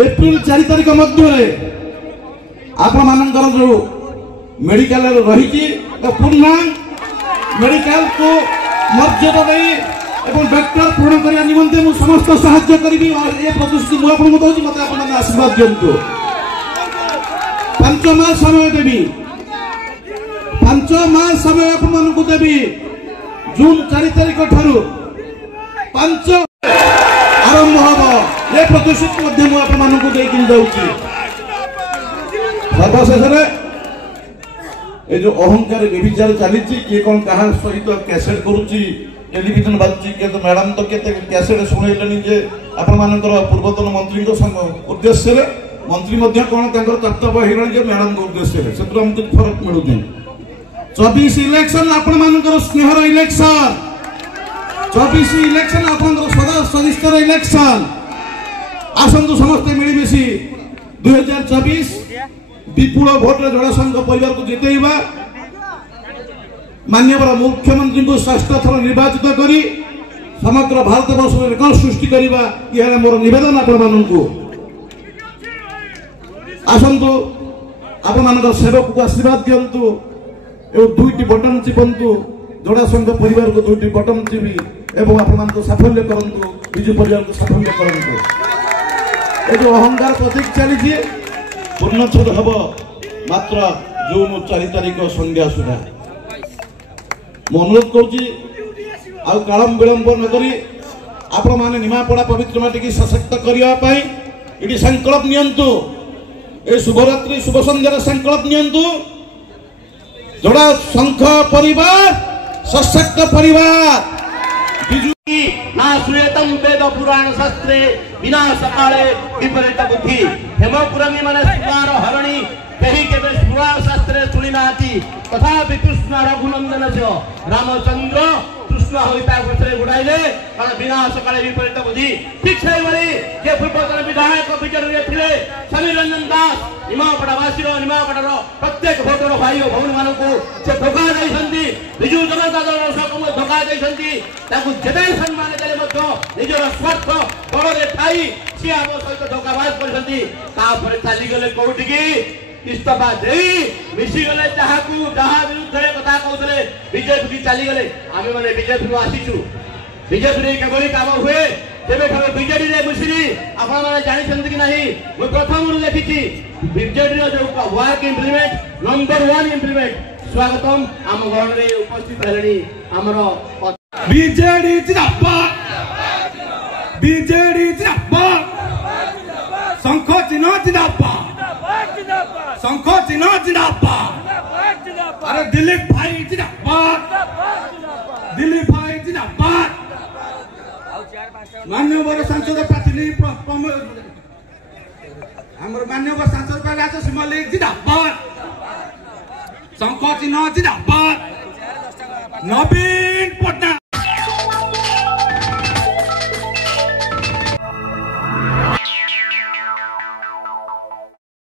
April 4 तारिख मध्य आपण मानकर जो मेडिकल रही पूर्णांग मेडिकल को मर्यादा नहीं एवं डॉक्टर पूर्ण करने निमंते मु समस्त सहायता करी और ये प्रतिश्रुति मु आपन मत होची मते आपन आशीर्वाद दियंतु 5 मास समय देबी 5 मास समय आपन मन को देबी जून 4 तारिख ठारू 5 आरंभ हबो ये प्रतिश्रुति मध्य मु आपन मन को दे किन दउची सर्वशेष रे ए जो अहंकार विचार चली किए कौन कहा सहित कैसेट करुच्ची टेलीविजन बाजुची किए तो मैडम तो केते कैसेट शुणेलेनी जे आपण मानकर पूर्वतन मंत्री उद्देश्य रे मंत्री मध्य कौन कर्तव्य हिरण जे मैडम उद्देश्य रे सेतु हमको फरक मिलु 24 इलेक्शन आपण मानकर स्नेहर इलेक्शन 24 इलेक्शन आपण सदा सदिष्टर इलेक्शन आसंतु समस्त मिलीमिशी 2024 विपुल भोट जनसंघ परिवार को जितेबा माननीय मुख्यमंत्री को षष्ठ थर निर्वाचित करी समग्र भारत वर्ष में रेकर्ड सृष्टि करबा यह मोर निवेदन आपण माननकु आसंतु आपण मानकर सेवक को आशीर्वाद दियंतु एवं दुईटी बटन चिपंतु जनसंघ परिवार को दुईटी बटन चिपी एवं आपण मान को साफल्य करंतु बिजु परिवार को साफल्य करंतु ए जो अहंकार प्रतीक चली पूर्णछेद हम मात्र जून 4 तारिख संध्या सुधा अनुरोध करुम विलंब नकरी आपण माने निमापड़ा पवित्र माटी की सशक्त करने ये संकल्प नियंतु ए शुभरात्रि शुभ संध्यार संकल्प नियंतु जोड़ा संघ परिवार सशक्त परिवार ना श्रूयतम वेद पुराण शास्त्रे विनाश काले विपरीत बुद्धि हेमपुरमी माने सुमार हरणी कहीं के पुराण शास्त्रे शुणी नाती तथापि कृष्ण रघुनंदन से रामचंद्र कृष्ण होता गोचरे गुड़ाइले कारण विनाश काले विपरीत बुद्धि ठीक से बड़ी जे पूर्वतन विधायक विचार थे समीर रंजन दास निमापड़ावासी निमापड़ार प्रत्येक भोटर भाई और भौणी मान को से धोखा देइछंती बिजू जनता दल सबको धोखा देइछंती ताकू जेते सम्मान देले मध्य निजर स्वार्थ बड़े ठाई से आम सहित धोखाबाज करछंती तापर चली गले कोउटी की इस्तफा देई मिसी गले जहाकू जहा विरुद्ध कथा कहउतले बीजेपी की चली गले आमे माने बीजेपी आसीचु बीजेपी रे केबोली काम हुए तेबे ठारे बीजेपी रे मुसिरी आपण माने जानि छंती कि नाही मु प्रथम रु देखिछि बीजेपी रो जो वर्क इंप्लीमेंट नंबर 1 इंप्लीमेंट स्वागतम आम घर रे उपस्थित हेलनी हमरो बीजेडी जिंदाबाद बीजेडी जिंदाबाद शंख चिन्ह जिंदाबाद शंख चिन्ह जिंदाबाद अरे दिलीप भाई जिंदाबाद दिलीप भाई जिंदाबाद माननीय सांसद प्रार्थी हमर माननीय सांसद राजा सिंह जिंदाबाद शंख चिन्ह जिंदाबाद नवीन पटनायक